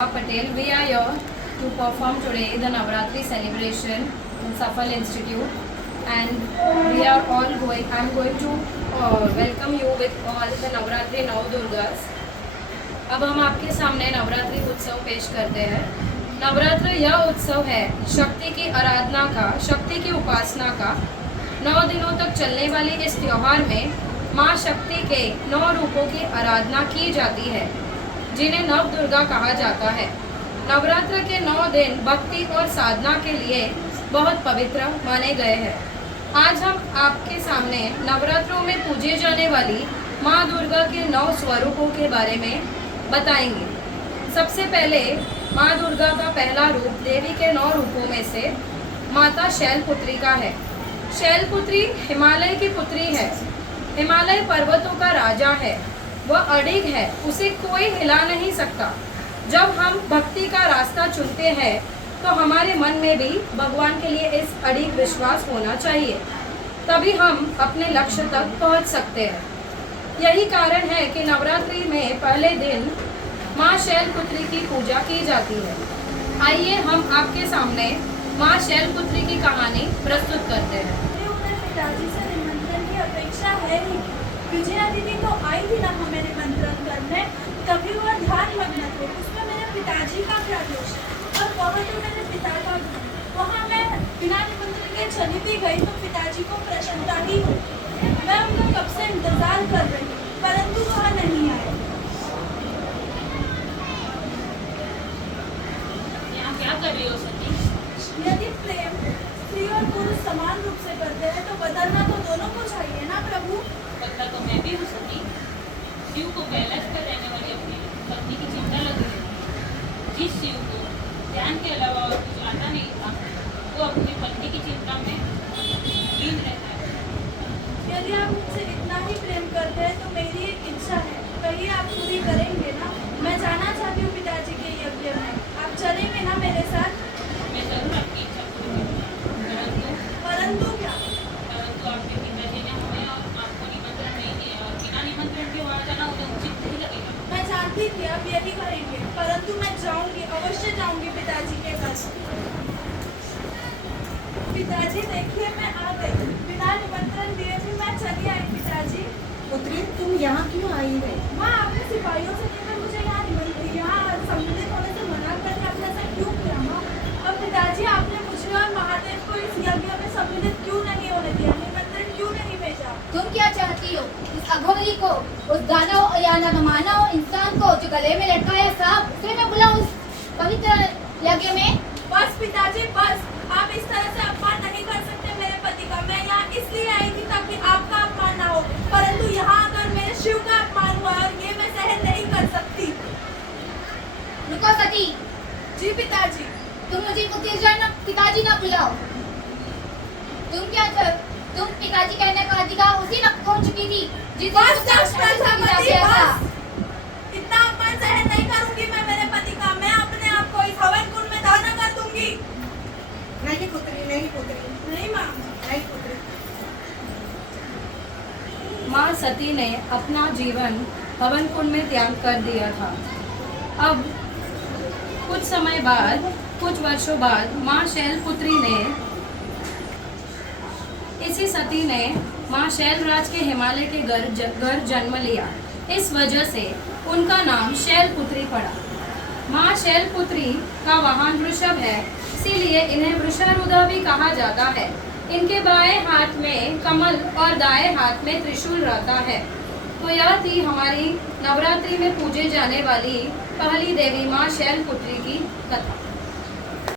Patel, we are here to perform today the Navratri celebration in Safal Institute, and we are all going. I am going to welcome you with all the Navratri Navdurgas. अब हम आपके सामने नवरात्रि उत्सव पेश करते हैं। नवरात्र यह उत्सव है शक्ति की आराधना का, शक्ति की उपासना का। 9 दिनों तक चलने वाले इस त्योहार में माँ शक्ति के 9 रूपों की आराधना की जाती है, जिन्हें नव दुर्गा कहा जाता है। नवरात्र के 9 दिन भक्ति और साधना के लिए बहुत पवित्र माने गए हैं। आज हम आपके सामने नवरात्रों में पूजे जाने वाली माँ दुर्गा के 9 स्वरूपों के बारे में बताएंगे। सबसे पहले माँ दुर्गा का पहला रूप देवी के 9 रूपों में से माता शैलपुत्री का है। शैलपुत्री हिमालय की पुत्री है, हिमालय पर्वतों का राजा है। वह अडिग है, उसे कोई हिला नहीं सकता। जब हम भक्ति का रास्ता चुनते हैं तो हमारे मन में भी भगवान के लिए इस अडिग विश्वास होना चाहिए, तभी हम अपने लक्ष्य तक पहुंच सकते हैं। यही कारण है कि नवरात्रि में पहले दिन माँ शैलपुत्री की पूजा की जाती है। आइए हम आपके सामने माँ शैलपुत्री की कहानी प्रस्तुत करते हैं। पिताजी से निमंत्रण की अपेक्षा है ही। विजया दीदी तो आई थी ना हमें निमंत्रण करने, कभी वह ध्यान मग्न थे। उसमें मेरे पिताजी का क्या दोष? और वह तो मेरे पिता का घर, वहाँ मैं बिना निमंत्रण के चली भी गई तो पिताजी को प्रसन्नता ही हो। मैं उनका कब से इंतजार कर रही हूँ, परंतु वह नहीं आए। यहाँ क्या कर रही हो सती? यदि प्रेम स्त्री और पुरुष समान रूप से करते हैं तो बदलना तो दोनों को चाहिए ना प्रभु। बदला तो मैं भी हूँ सती। शिव को कैलाश पर रहने वाली अपनी पत्नी की चिंता लगी है। जिस शिव को ध्यान के अलावा और कुछ आता नहीं था, वो अपनी पत्नी की चिंता में लीन रहता है। यदि आप मुझसे इतना ही प्रेम करते हैं तो मेरी एक इच्छा है, कहिए आप पूरी करेंगे ना? मैं जाना चाहती हूँ पिताजी के यज्ञ में, आप चलेंगे ना मेरे साथ? मैं जरूर आपकी इच्छा पूरी करूँगी, परंतु क्या? परंतु आपके पिताजी ने हमें और आपको निमंत्रण नहीं दिया, और बिना निमंत्रण के वहाँ जाना उन्हें उचित नहीं लगेगा। मैं जानती थी आप यही करेंगे, परंतु मैं जाऊंगी, अवश्य जाऊंगी पिताजी के पास। पिताजी देखिए मैं आ गई, बिना निमंत्रण दिए भी मैं चली आई। पिताजी पुत्री, तुम यहाँ क्यों आई है? माँ, आपने सिपाहियों से कहकर मुझे यहाँ सम्मिलित होने से मना करके आपने ऐसा क्यों किया माँ? और पिताजी आपने मुझे और महादेव को इस यज्ञ में सम्मिलित क्यों नहीं होने दिया, निमंत्रण क्यों नहीं भेजा? तुम क्या चाहती हो? इस अघोरी को, उस दानव या मानव इंसान को जो गले में लटकाया सांप, उसे मैं बुलाऊं उस पवित्र यज्ञ में? बस पिताजी बस, आप इस तरह से अपमान नहीं कर सकते मेरे पति का। मैं यहाँ इसलिए आई थी ताकि आपका अपमान ना हो, परंतु यहाँ अगर मेरे शिव का अपमान हुआ और ये मैं सहन नहीं कर सकती। रुको सती, जी पिताजी। तुम मुझे पिताजी ना बुलाओ। तुम पिताजी कहने का अधिकार उसी वक्त खो चुकी थी जिस दिन बस तुम प्रजापति, किया था। बस। इतना अपमान सहन नहीं करूंगी मैं मेरे पति का। मैं अपने आप को इस हवन कुंड में दाना कर दूंगी। नहीं पुत्री, नहीं पुत्री, नहीं माँ, नहीं पुत्री। माँ सती ने अपना जीवन हवन कुंड में त्याग कर दिया था। अब कुछ समय बाद, कुछ वर्षों बाद माँ शैलपुत्री ने, इसी सती ने माँ शैलराज के हिमालय के घर जन्म लिया। इस वजह से उनका नाम शैलपुत्री पड़ा। माँ शैलपुत्री का वाहन वृषभ है, इसीलिए इन्हें वृषारूढ़ा भी कहा जाता है। इनके बाएं हाथ में कमल और दाएं हाथ में त्रिशूल रहता है। तो यह थी हमारी नवरात्रि में पूजे जाने वाली पहली देवी माँ शैलपुत्री की कथा।